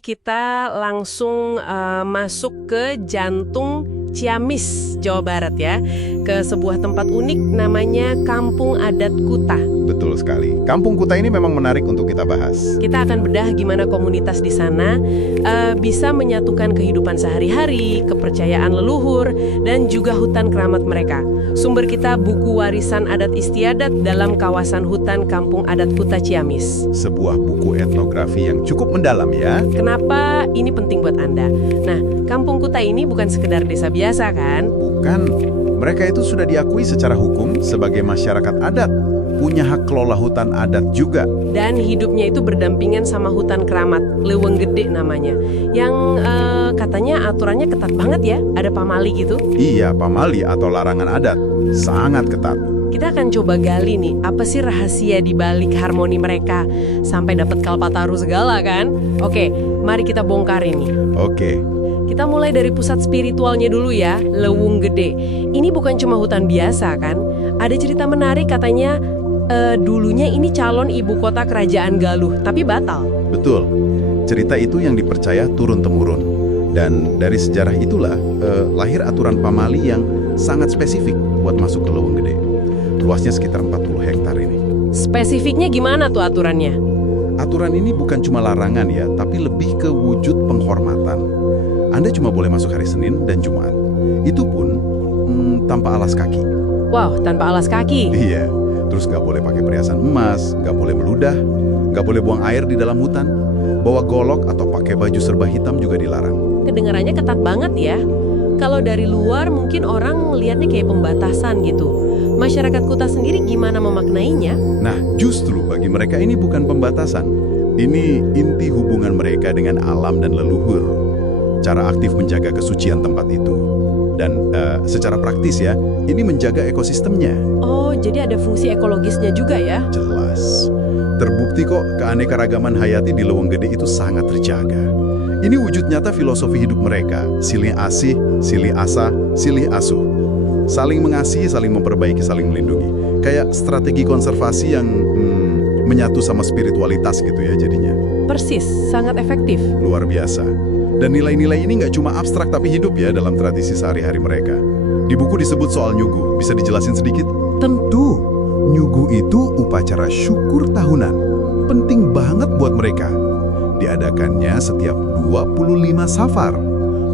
Kita langsung masuk ke jantung Ciamis, Jawa Barat ya, ke sebuah tempat unik namanya Kampung Adat Kuta. Betul sekali. Kampung Kuta ini memang menarik untuk kita bahas. Kita akan bedah gimana komunitas di sana bisa menyatukan kehidupan sehari-hari, kepercayaan leluhur, dan juga hutan keramat mereka. Sumber kita buku warisan adat istiadat dalam kawasan hutan Kampung Adat Kuta Ciamis. Sebuah buku etnografi yang cukup mendalam ya. Kenapa ini penting buat Anda? Nah, Kampung Kuta ini bukan sekedar desa biasa kan? Bukan. Mereka itu sudah diakui secara hukum sebagai masyarakat adat. Punya hak kelola hutan adat juga. Dan hidupnya itu berdampingan sama hutan keramat, Leuweung Gede namanya. Yang katanya aturannya ketat banget ya, ada pamali gitu. Iya, pamali atau larangan adat. Sangat ketat. Kita akan coba gali nih, apa sih rahasia di balik harmoni mereka? Sampai dapat kalpataru segala kan? Oke, mari kita bongkar ini. Oke. Kita mulai dari pusat spiritualnya dulu ya, Leuweung Gede. Ini bukan cuma hutan biasa kan? Ada cerita menarik katanya dulunya ini calon ibu kota kerajaan Galuh, tapi batal. Betul. Cerita itu yang dipercaya turun-temurun. Dan dari sejarah itulah lahir aturan pamali yang sangat spesifik buat masuk ke Leuweung Gede. Luasnya sekitar 40 hektar ini. Spesifiknya gimana tuh aturannya? Aturan ini bukan cuma larangan ya, tapi lebih ke wujud penghormatan. Anda cuma boleh masuk hari Senin dan Jumat. Itu pun tanpa alas kaki. Wow, tanpa alas kaki? Iya. Terus nggak boleh pakai perhiasan emas, nggak boleh meludah, nggak boleh buang air di dalam hutan, bawa golok atau pakai baju serba hitam juga dilarang. Kedengarannya ketat banget ya. Kalau dari luar mungkin orang melihatnya kayak pembatasan gitu. Masyarakat Kuta sendiri gimana memaknainya? Nah, justru bagi mereka ini bukan pembatasan. Ini inti hubungan mereka dengan alam dan leluhur. Cara aktif menjaga kesucian tempat itu. Dan secara praktis ya, ini menjaga ekosistemnya. Oh, jadi ada fungsi ekologisnya juga ya? Jelas. Terbukti kok keanekaragaman hayati di Leuweung Gede itu sangat terjaga. Ini wujud nyata filosofi hidup mereka. Silih asih, silih asa, silih asuh. Saling mengasihi, saling memperbaiki, saling melindungi. Kayak strategi konservasi yang menyatu sama spiritualitas gitu ya jadinya. Persis, sangat efektif. Luar biasa. Dan nilai-nilai ini nggak cuma abstrak tapi hidup ya dalam tradisi sehari-hari mereka. Di buku disebut soal nyuguh, bisa dijelasin sedikit? Tentu, nyuguh itu upacara syukur tahunan. Penting banget buat mereka. Diadakannya setiap 25 Safar.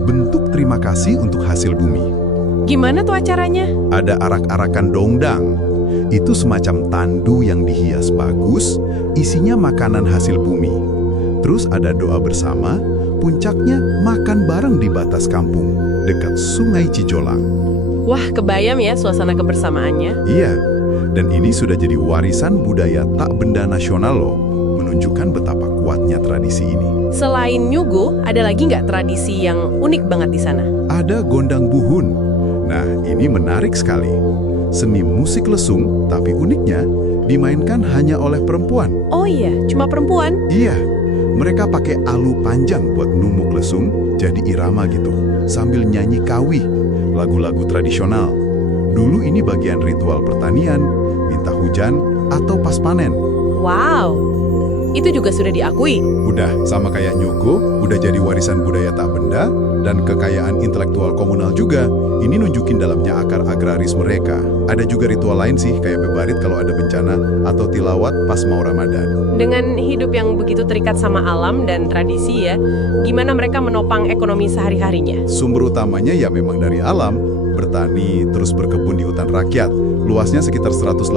Bentuk terima kasih untuk hasil bumi. Gimana tuh acaranya? Ada arak-arakan dongdang. Itu semacam tandu yang dihias bagus, isinya makanan hasil bumi. Terus ada doa bersama, puncaknya makan bareng di batas kampung, dekat Sungai Cijolang. Wah, kebayam ya suasana kebersamaannya. Iya, dan ini sudah jadi warisan budaya tak benda nasional loh, menunjukkan betapa kuatnya tradisi ini. Selain nyuguh, ada lagi nggak tradisi yang unik banget di sana? Ada gondang buhun. Nah, ini menarik sekali. Seni musik lesung, tapi uniknya dimainkan hanya oleh perempuan. Oh iya, cuma perempuan? Iya, mereka pakai alu panjang buat numuk lesung, jadi irama gitu, sambil nyanyi kawi, lagu-lagu tradisional. Dulu ini bagian ritual pertanian, minta hujan, atau pas panen. Wow, itu juga sudah diakui. Udah sama kayak nyuguh, udah jadi warisan budaya tak benda, dan kekayaan intelektual komunal juga. Ini nunjukin dalamnya akar agraris mereka. Ada juga ritual lain sih, kayak bebarit kalau ada bencana, atau tilawat pas mau Ramadan. Dengan hidup yang begitu terikat sama alam dan tradisi ya, gimana mereka menopang ekonomi sehari-harinya? Sumber utamanya ya memang dari alam, bertani, terus berkebun di hutan rakyat. Luasnya sekitar 185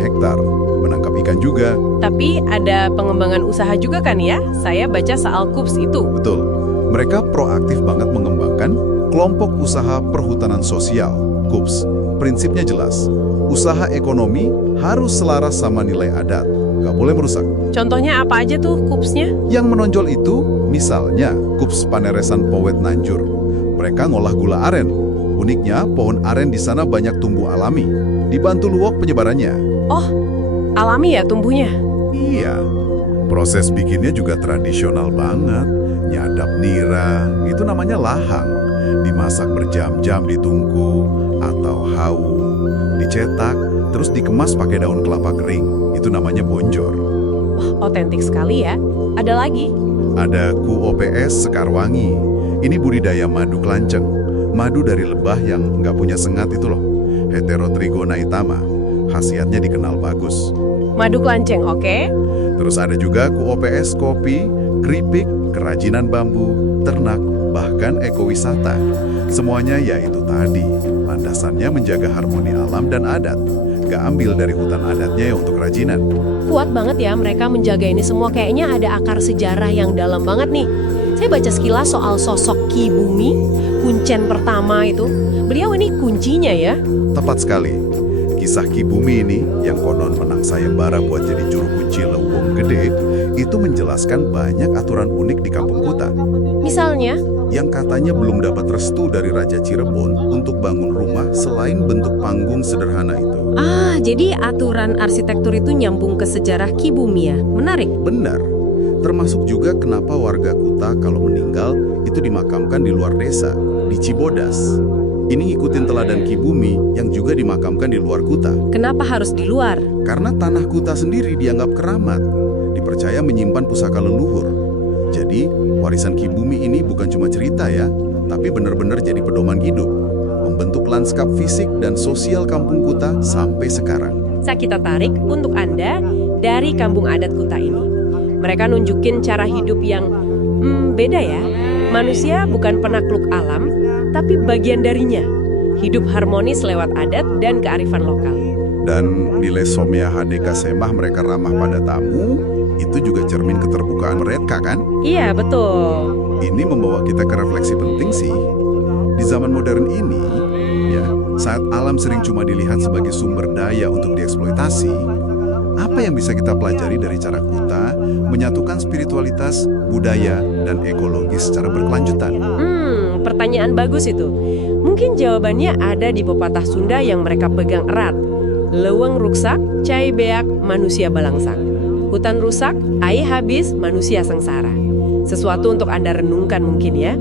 hektar. Menangkap ikan juga. Tapi ada pengembangan usaha juga kan ya? Saya baca soal KUPS itu. Betul. Mereka proaktif banget mengembangkan kelompok usaha perhutanan sosial, KUPS. Prinsipnya jelas, usaha ekonomi harus selaras sama nilai adat, nggak boleh merusak. Contohnya apa aja tuh KUPS-nya? Yang menonjol itu, misalnya KUPS Paneresan Powet Nanjur. Mereka ngolah gula aren. Uniknya, pohon aren di sana banyak tumbuh alami, dibantu luwak penyebarannya. Oh, alami ya tumbuhnya? Iya, proses bikinnya juga tradisional banget. Nyadap nira, itu namanya lahang. Dimasak berjam-jam di tungku atau hau. Dicetak, terus dikemas pakai daun kelapa kering. Itu namanya bonjor. Wah, otentik sekali ya. Ada lagi? Ada QOPS Sekarwangi. Ini budidaya madu kelanceng. Madu dari lebah yang nggak punya sengat itu loh. Heterotrigona itama. Khasiatnya dikenal bagus. Madu kelanceng, oke? Terus ada juga QOPS kopi, keripik, kerajinan bambu, ternak, bahkan ekowisata. Semuanya yaitu tadi, landasannya menjaga harmoni alam dan adat. Gak ambil dari hutan adatnya ya untuk kerajinan. Kuat banget ya mereka menjaga ini semua. Kayaknya ada akar sejarah yang dalam banget nih. Saya baca sekilas soal sosok Ki Bumi, kuncen pertama itu. Beliau ini kuncinya ya. Tepat sekali. Kisah Ki Bumi ini, yang konon menang sayembara buat jadi juru kunci Leuweung Gede, itu menjelaskan banyak aturan unik di kampung Kuta. Misalnya, Yang katanya belum dapat restu dari Raja Cirebon untuk bangun rumah selain bentuk panggung sederhana itu. jadi aturan arsitektur itu nyambung ke sejarah Ki Bumi ya. Menarik. Benar. Termasuk juga kenapa warga Kuta kalau meninggal itu dimakamkan di luar desa, di Cibodas. Ini ngikutin teladan Ki Bumi yang juga dimakamkan di luar Kuta. Kenapa harus di luar? Karena tanah Kuta sendiri dianggap keramat, dipercaya menyimpan pusaka leluhur. Jadi, warisan Ki Bumi ini bukan cuma cerita ya, tapi benar-benar jadi pedoman hidup, membentuk lanskap fisik dan sosial kampung Kuta sampai sekarang. Kita tarik untuk Anda dari kampung adat Kuta ini. Mereka nunjukin cara hidup yang beda ya. Manusia bukan penakluk alam, tapi bagian darinya. Hidup harmonis lewat adat dan kearifan lokal. Dan nilai Somya Hadeka Semah mereka ramah pada tamu, itu juga cermin keterbukaan mereka kan? Iya, betul. Ini membawa kita ke refleksi penting sih. Di zaman modern ini, ya, saat alam sering cuma dilihat sebagai sumber daya untuk dieksploitasi, apa yang bisa kita pelajari dari cara Kuta menyatukan spiritualitas, budaya, dan ekologis secara berkelanjutan? Pertanyaan bagus itu. Mungkin jawabannya ada di pepatah Sunda yang mereka pegang erat. Leuweung ruksak, cai beak, manusia balangsak. Hutan rusak, air habis, manusia sengsara. Sesuatu untuk Anda renungkan mungkin ya.